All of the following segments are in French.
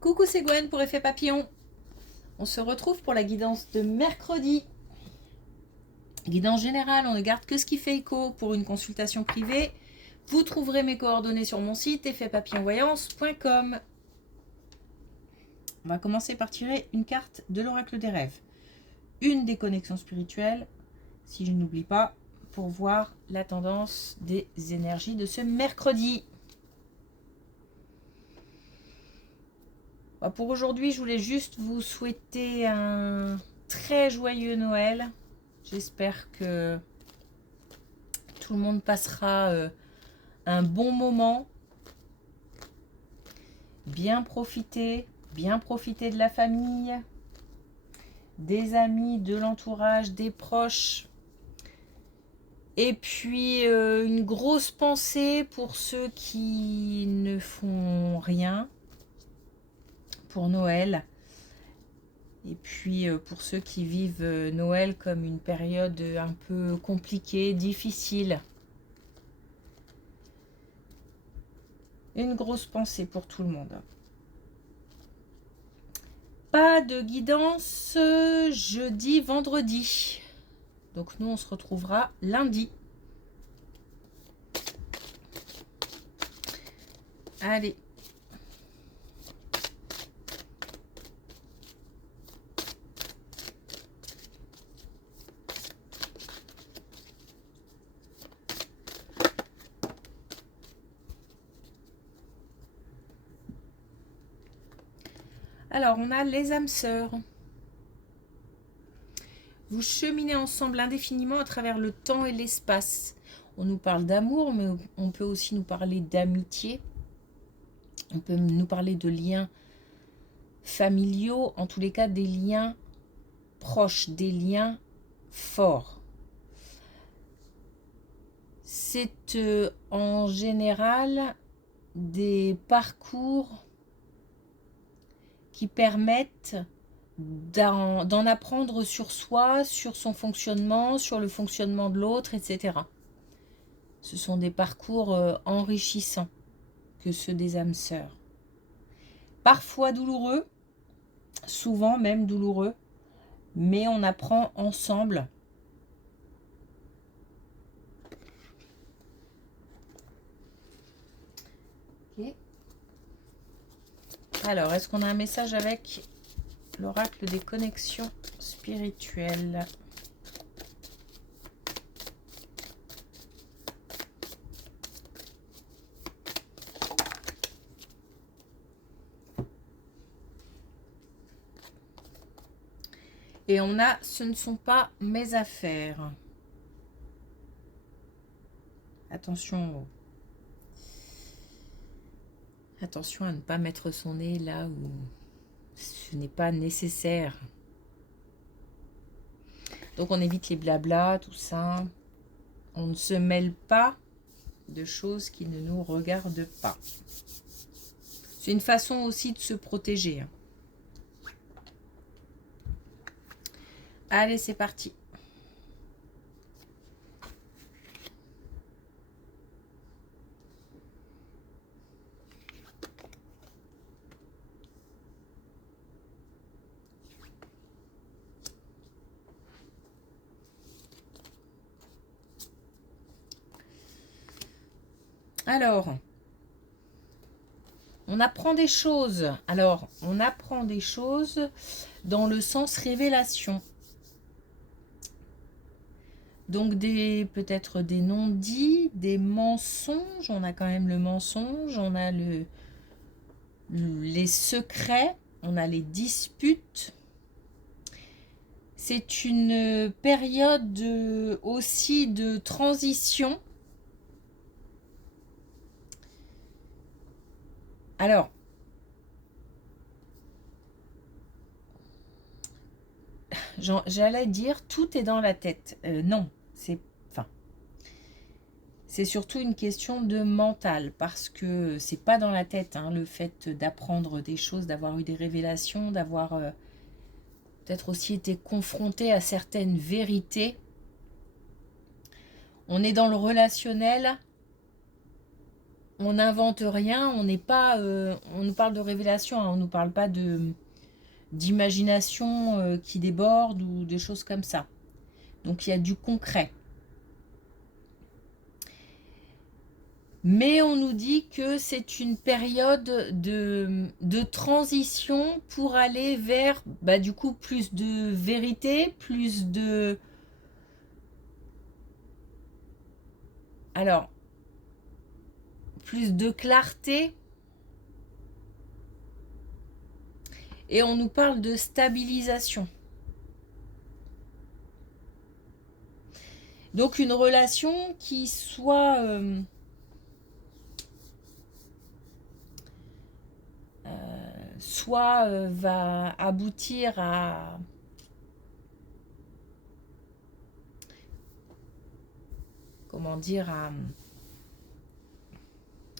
Coucou, c'est Gwen pour Effet Papillon. On se retrouve pour la guidance de mercredi. Guidance générale, on ne garde que ce qui fait écho pour une consultation privée. Vous trouverez mes coordonnées sur mon site effetpapillonvoyance.com. On va commencer par tirer une carte de l'oracle des rêves. Une des connexions spirituelles, si je n'oublie pas, pour voir la tendance des énergies de ce mercredi. Pour aujourd'hui, je voulais juste vous souhaiter un très joyeux Noël. J'espère que tout le monde passera un bon moment. Bien profiter de la famille, des amis, de l'entourage, des proches. Et puis une grosse pensée pour ceux qui ne font rien pour Noël. Et puis pour ceux qui vivent Noël comme une période un peu compliquée, difficile. Une grosse pensée pour tout le monde. Pas de guidance jeudi, vendredi. Donc nous, on se retrouvera lundi. Allez. Alors, on a les âmes sœurs. Vous cheminez ensemble indéfiniment à travers le temps et l'espace. On nous parle d'amour, mais on peut aussi nous parler d'amitié. On peut nous parler de liens familiaux, en tous les cas des liens proches, des liens forts. C'est en général des parcours qui permettent d'en apprendre sur soi, sur son fonctionnement, sur le fonctionnement de l'autre, etc. Ce sont des parcours enrichissants que ceux des âmes sœurs. Parfois douloureux, souvent même douloureux, mais on apprend ensemble. Okay. Alors, est-ce qu'on a un message avec l'oracle des connexions spirituelles? Et on a, ce ne sont pas mes affaires. Attention. Attention à ne pas mettre son nez là où ce n'est pas nécessaire. Donc on évite les blablas, tout ça. On ne se mêle pas de choses qui ne nous regardent pas. C'est une façon aussi de se protéger. Allez, c'est parti. Alors, on apprend des choses. Alors, on apprend des choses dans le sens révélation. Donc, peut-être des non-dits, des mensonges. On a quand même le mensonge, on a les secrets, on a les disputes. C'est une période aussi de transition. Alors, j'allais dire tout est dans la tête. Non, c'est surtout une question de mental, parce que c'est pas dans la tête, hein, le fait d'apprendre des choses, d'avoir eu des révélations, d'avoir peut-être aussi été confronté à certaines vérités. On est dans le relationnel on n'invente rien, on n'est pas, on nous parle de révélation, hein, on ne nous parle pas d'imagination qui déborde ou des choses comme ça. Donc il y a du concret. Mais on nous dit que c'est une période de transition pour aller vers, bah, du coup, plus de vérité, plus de... Alors, plus de clarté. Et on nous parle de stabilisation. Donc une relation qui soit... soit va aboutir à... Comment dire,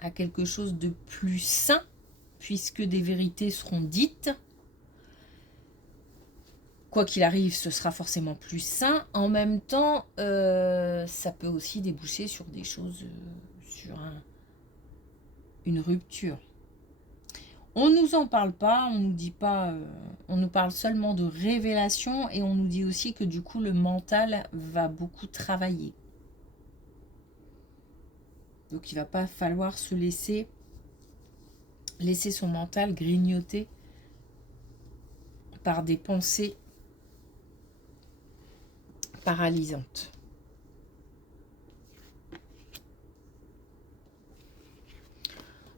à quelque chose de plus sain, puisque des vérités seront dites. Quoi qu'il arrive, ce sera forcément plus sain. En même temps, ça peut aussi déboucher sur des choses, sur une rupture. On ne nous en parle pas, on nous dit pas, on nous parle seulement de révélation et on nous dit aussi que du coup le mental va beaucoup travailler. Donc il va pas falloir se laisser son mental grignoter par des pensées paralysantes.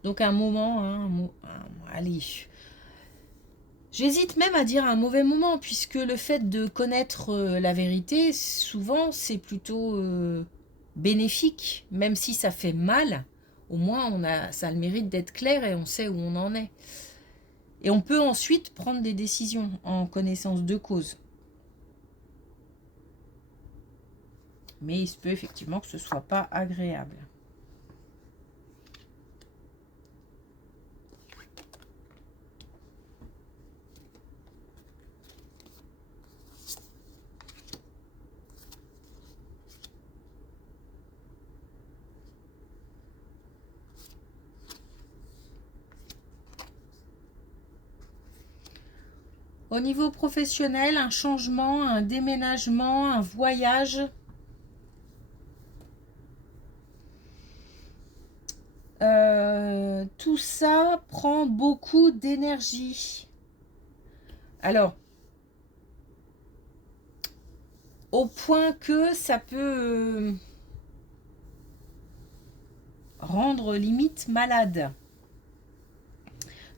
Donc un moment, hein, allez, j'hésite même à dire un mauvais moment, puisque le fait de connaître la vérité, souvent c'est plutôt bénéfique, même si ça fait mal, au moins ça a le mérite d'être clair et on sait où on en est. Et on peut ensuite prendre des décisions en connaissance de cause. Mais il se peut effectivement que ce ne soit pas agréable. Au niveau professionnel, un changement, un déménagement, un voyage. Tout ça prend beaucoup d'énergie. Alors, au point que ça peut rendre limite malade.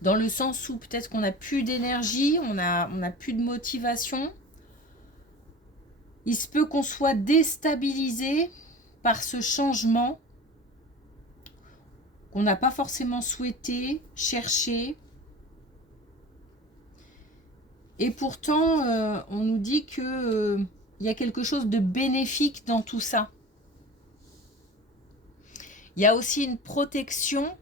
Dans le sens où peut-être qu'on n'a plus d'énergie, on a plus de motivation. Il se peut qu'on soit déstabilisé par ce changement qu'on n'a pas forcément souhaité, cherché. Et pourtant, on nous dit qu'il y a quelque chose de bénéfique dans tout ça. Il y a aussi une protection.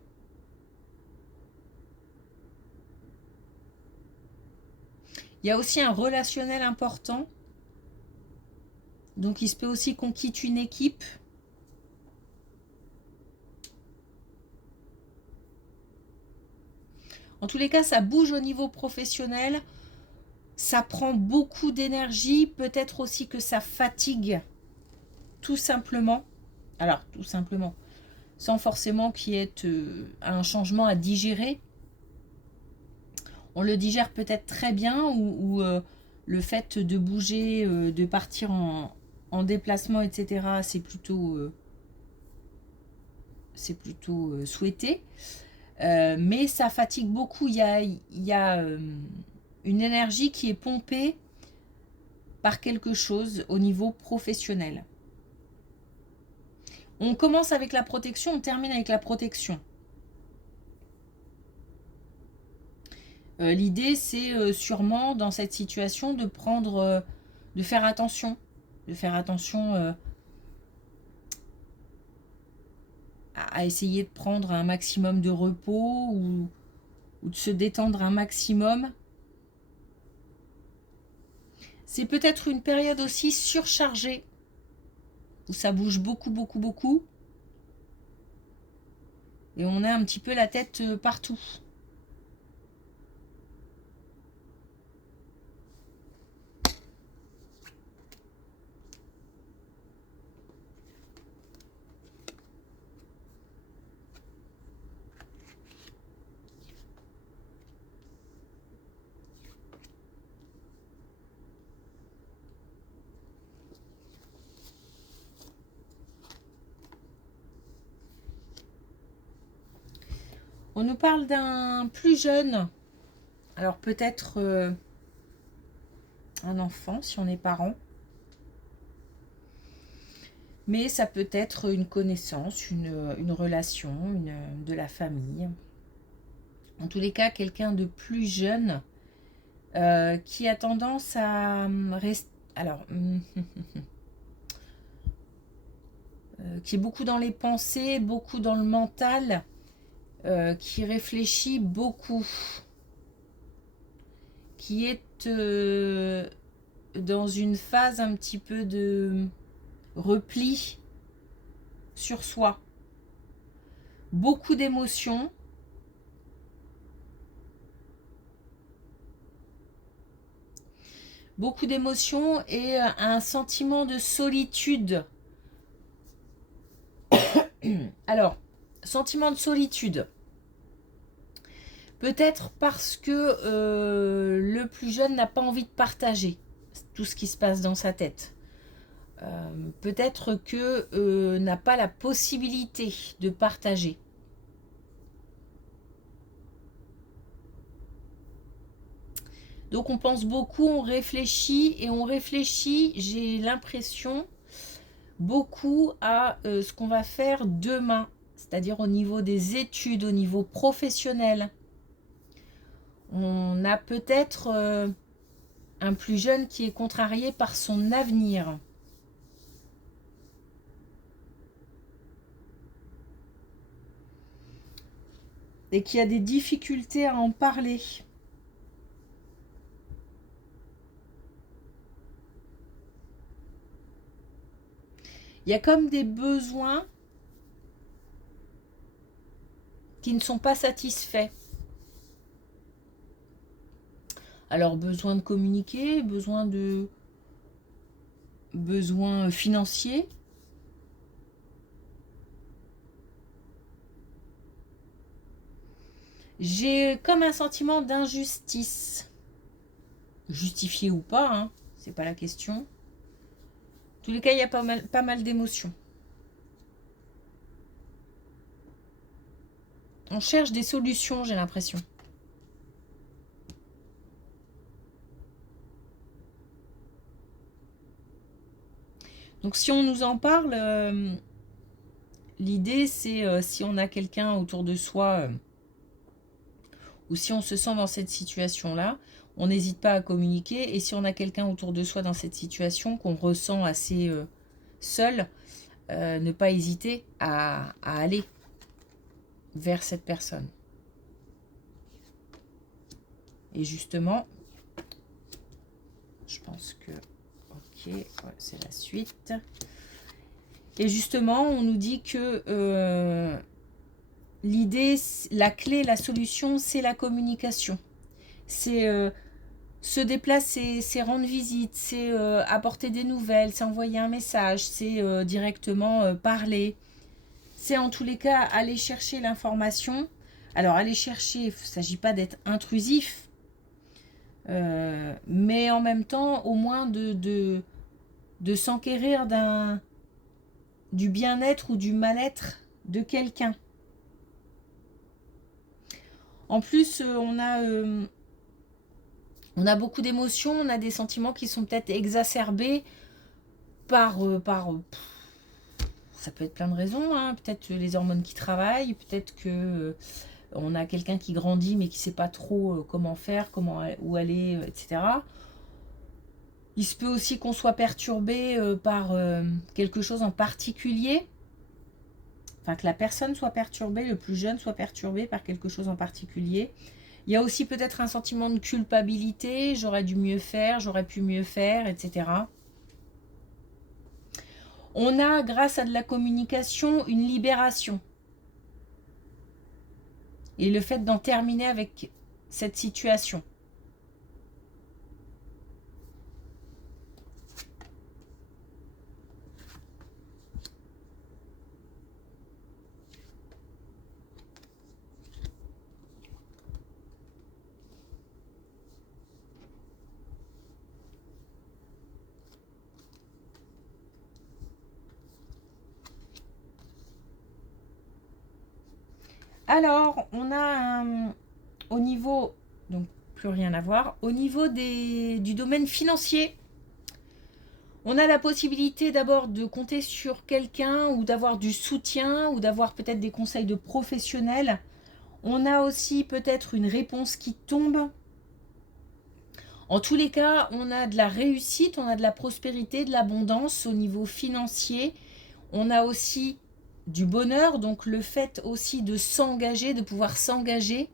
Il y a aussi un relationnel important. Donc il se peut aussi qu'on quitte une équipe. En tous les cas, ça bouge au niveau professionnel. Ça prend beaucoup d'énergie. Peut-être aussi que ça fatigue. Tout simplement. Alors, tout simplement. Sans forcément qu'il y ait un changement à digérer. On le digère peut-être très bien. Ou le fait de bouger, de partir en déplacement, etc. C'est plutôt souhaité. Mais ça fatigue beaucoup. Il y a une énergie qui est pompée par quelque chose au niveau professionnel. On commence avec la protection, on termine avec la protection. L'idée, c'est sûrement dans cette situation de prendre, de faire attention. De faire attention à essayer de prendre un maximum de repos ou de se détendre un maximum. C'est peut-être une période aussi surchargée, où ça bouge beaucoup, beaucoup, beaucoup. Et on a un petit peu la tête partout. On nous parle d'un plus jeune. Alors peut-être un enfant si on est parent. Mais ça peut être une connaissance, une relation, de la famille. En tous les cas, quelqu'un de plus jeune qui a tendance à rester... Alors, qui est beaucoup dans les pensées, beaucoup dans le mental, qui réfléchit beaucoup, qui est dans une phase un petit peu de repli sur soi. Beaucoup d'émotions. Beaucoup d'émotions et un sentiment de solitude. Alors, sentiment de solitude. Peut-être parce que le plus jeune n'a pas envie de partager tout ce qui se passe dans sa tête. Peut-être que n'a pas la possibilité de partager. Donc on pense beaucoup, on réfléchit, j'ai l'impression, beaucoup à ce qu'on va faire demain, c'est-à-dire au niveau des études, au niveau professionnel. On a peut-être un plus jeune qui est contrarié par son avenir. Et qui a des difficultés à en parler. Il y a comme des besoins qui ne sont pas satisfaits. Alors, besoin de communiquer, besoin financiers. J'ai comme un sentiment d'injustice. Justifié ou pas, hein, c'est pas la question. En tous les cas, il y a pas mal d'émotions. On cherche des solutions, j'ai l'impression. Donc si on nous en parle, l'idée c'est si on a quelqu'un autour de soi ou si on se sent dans cette situation-là, on n'hésite pas à communiquer. Et si on a quelqu'un autour de soi dans cette situation qu'on ressent assez seul, ne pas hésiter à aller vers cette personne. Et justement, je pense que... Ok, ouais, c'est la suite. Et justement, on nous dit que l'idée, la clé, la solution, c'est la communication. C'est se déplacer, c'est rendre visite, c'est apporter des nouvelles, c'est envoyer un message, c'est directement parler. C'est en tous les cas aller chercher l'information. Alors aller chercher, il ne s'agit pas d'être intrusif, mais en même temps au moins de s'enquérir du bien-être ou du mal-être de quelqu'un. En plus, on a beaucoup d'émotions, on a des sentiments qui sont peut-être exacerbés par ça peut être plein de raisons, hein. Peut-être les hormones qui travaillent, peut-être que on a quelqu'un qui grandit mais qui ne sait pas trop comment faire, où aller, etc. Il se peut aussi qu'on soit perturbé par quelque chose en particulier. Enfin, que la personne soit perturbée, le plus jeune soit perturbé par quelque chose en particulier. Il y a aussi peut-être un sentiment de culpabilité, j'aurais dû mieux faire, j'aurais pu mieux faire, etc. On a, grâce à de la communication, une libération. et le fait d'en terminer avec cette situation. Alors, on a au niveau, donc plus rien à voir, au niveau du domaine financier, on a la possibilité d'abord de compter sur quelqu'un ou d'avoir du soutien ou d'avoir peut-être des conseils de professionnels. On a aussi peut-être une réponse qui tombe. En tous les cas, on a de la réussite, on a de la prospérité, de l'abondance au niveau financier. On a aussi du bonheur, donc le fait aussi de s'engager, de pouvoir s'engager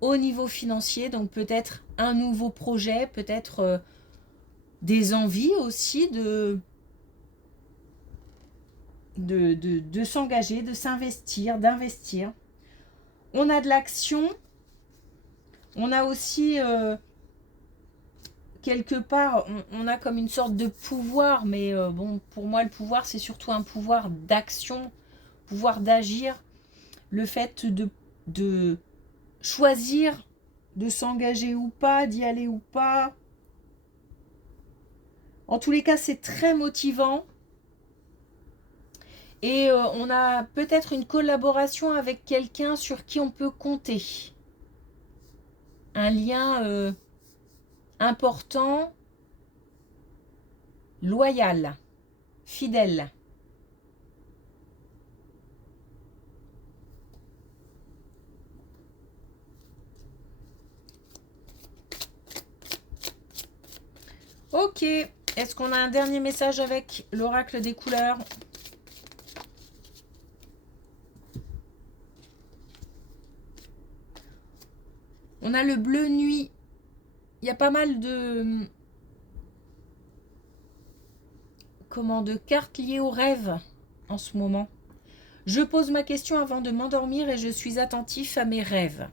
au niveau financier, donc peut-être un nouveau projet, peut-être des envies aussi de s'engager, de s'investir, d'investir. On a de l'action, on a aussi quelque part, on a comme une sorte de pouvoir, mais bon, pour moi le pouvoir c'est surtout un pouvoir d'action, pouvoir d'agir, le fait de choisir de s'engager ou pas, d'y aller ou pas. En tous les cas, c'est très motivant. Et on a peut-être une collaboration avec quelqu'un sur qui on peut compter. Un lien important, loyal, fidèle. Ok, est-ce qu'on a un dernier message avec l'oracle des couleurs? On a le bleu nuit. Il y a pas mal de cartes liées au rêve en ce moment. Je pose ma question avant de m'endormir et je suis attentif à mes rêves.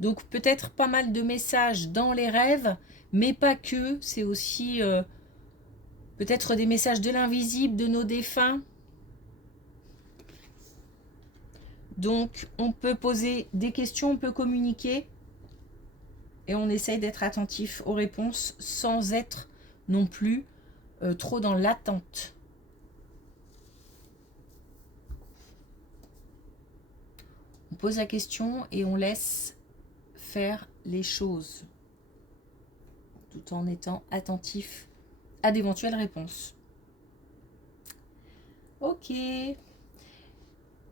Donc peut-être pas mal de messages dans les rêves, mais pas que. C'est aussi peut-être des messages de l'invisible, de nos défunts. Donc on peut poser des questions, on peut communiquer. Et on essaye d'être attentif aux réponses sans être non plus trop dans l'attente. On pose la question et on laisse faire les choses tout en étant attentif à d'éventuelles réponses. Ok.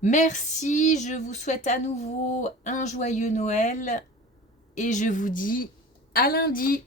Merci, je vous souhaite à nouveau un joyeux Noël et je vous dis à lundi.